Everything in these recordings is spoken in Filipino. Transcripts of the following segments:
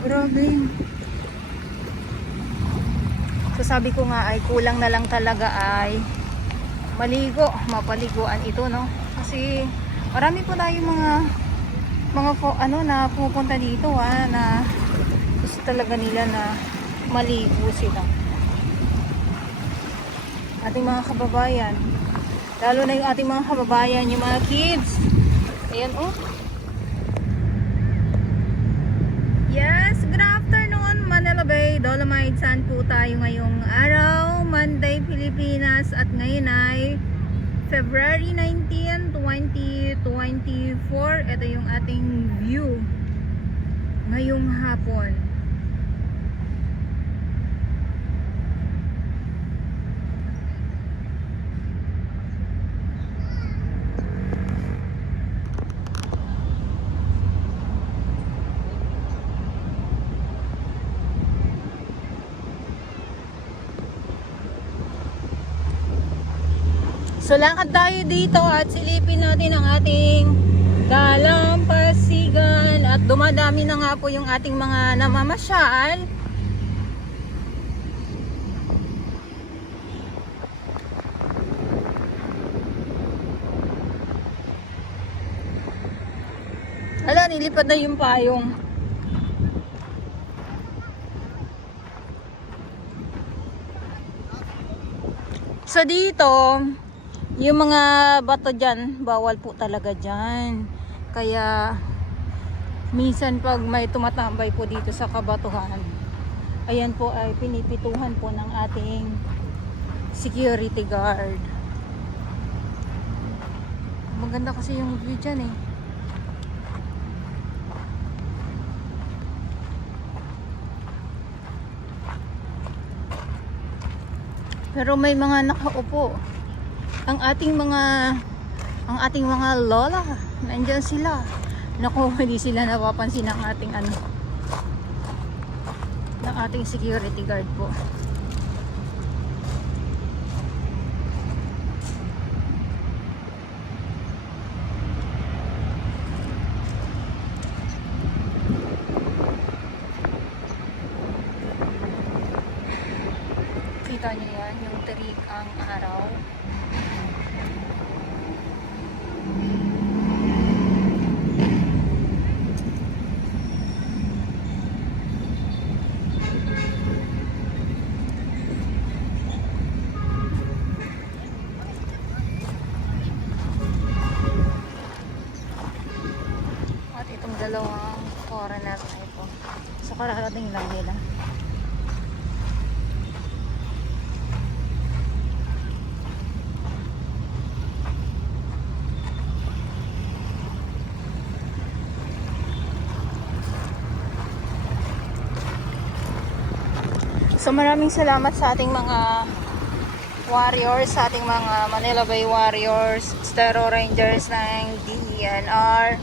Grabe. So sabi ko nga ay kulang na lang talaga ay mapaliguan ito, no? Kasi marami po tayong ano na pupunta dito na gusto talaga nila na maligo sila. Ating mga kababayan, lalo na yung ating mga kababayan, yung mga kids. Ayan, oh. Yes, good afternoon Manila Bay, Dolomite. Saan po tayo ngayong araw? Monday, Pilipinas. At ngayon ay February 19, 2024. Ito yung ating view ngayong hapon. So lakad tayo dito at silipin natin ang ating dalampasigan at dumadami na nga po yung ating mga namamasyal. Hala, nilipad na yung payong. So dito yung mga bato dyan, bawal po talaga dyan. Kaya minsan pag may tumatambay po dito sa kabatuhan, ayan po ay pinipituhan po ng ating security guard. Maganda kasi yung view dyan eh. Pero may mga nakaupo. Ang ating mga lola, nandiyan sila. Naku, hindi sila napapansin ng ating ng ating security guard po. Kita niyo yan, yung terik ang araw. At itong dalawang foreigner na ito. So kararating lang nila. So maraming salamat sa ating mga warriors, sa ating mga Manila Bay Warriors, Stero Rangers ng DENR,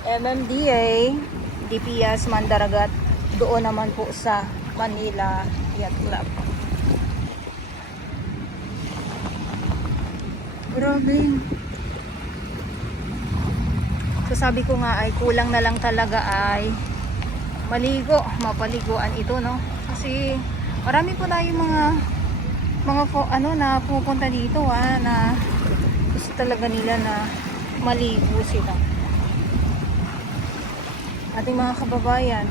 MMDA, DPS Mandaragat, doon naman po sa Manila Yacht Club. Grabe. So sabi ko nga ay kulang na lang talaga ay mapaliguan ito, no? Kasi marami po tayong mga ano na pupunta dito na gusto talaga nila na maligo sila. Ating mga kababayan,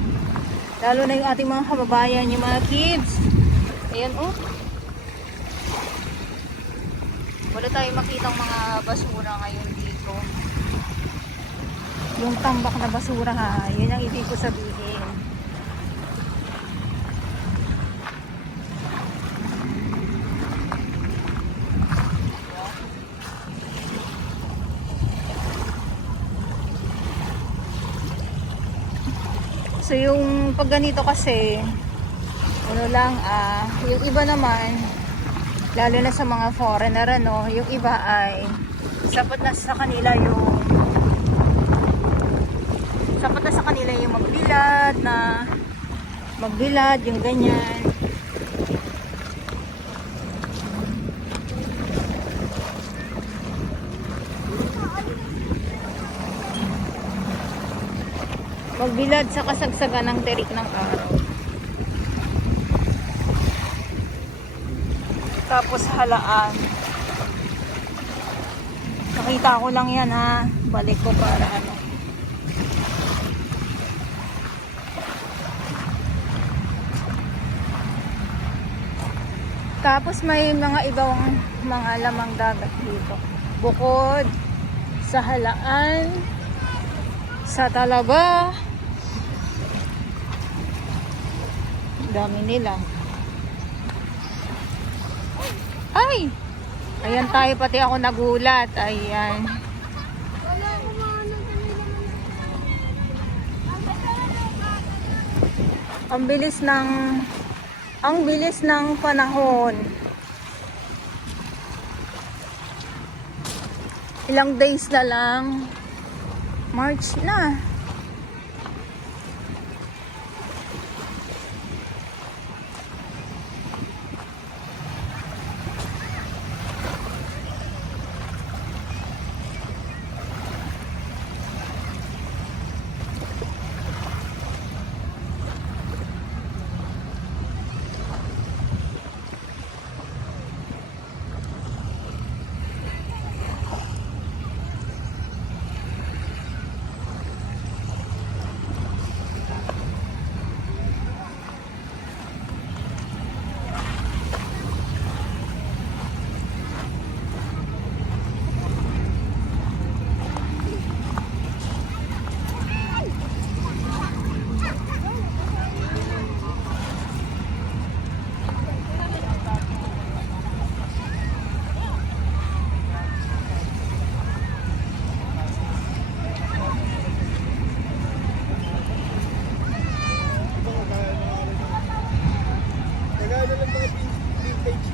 lalo na yung ating mga kababayan, yung mga kids. Ayan, oh. Wala tayong makitang mga basura ngayon dito. Yung tambak na basura yun ang ibig ko sabihin. So yung pag ganito kasi ano lang, yung iba naman lalo na sa mga foreigner, yung iba ay sapat na sa kanila yung magbilad yung ganyan. Magbilad sa kasagsagan ng terik ng araw. Tapos halaan. Nakita ko lang yan ha. Balik ko para ano. Tapos may mga ibang mga lamang dagat dito. Bukod sa halaan, sa Talaba. Dami nila. Ay! Ayan tayo, pati ako nagulat. Ayan. Ang bilis ng panahon. Ilang days na lang. March na.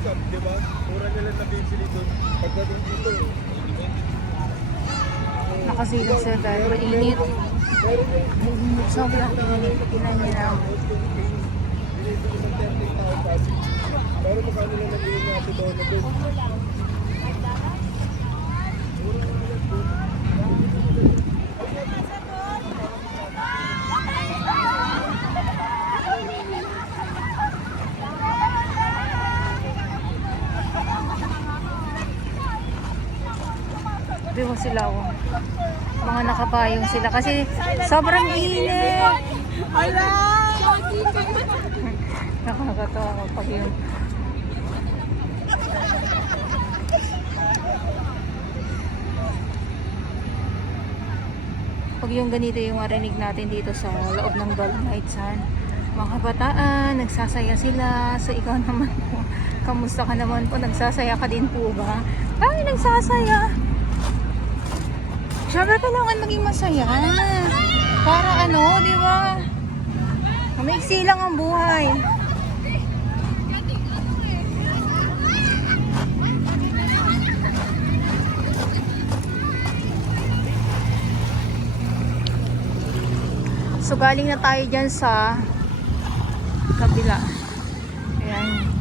Diba? Mura nila nabibili doon. Pagdating dito, Nakasilong sila dahil mainit. Sobrang init. Tingnan niyo lang. binibili ng 30,000. Pero magkano lang nabili natin doon na doon? Di mo sila, oh. Mga nakapayong sila kasi sobrang init. Hala! Nakakatawa kapag yun. Pag yung ganito yung marinig natin dito sa loob ng Dolomites, mga kabataan, nagsasaya sila. So ikaw naman po, kamusta ka naman po? Nagsasaya ka din po ba? Ay, nagsasaya! Siyempre kailangan maging masaya. Para ano, di ba? Maiksi lang ang buhay. So galing na tayo dyan sa kabila. Ayan.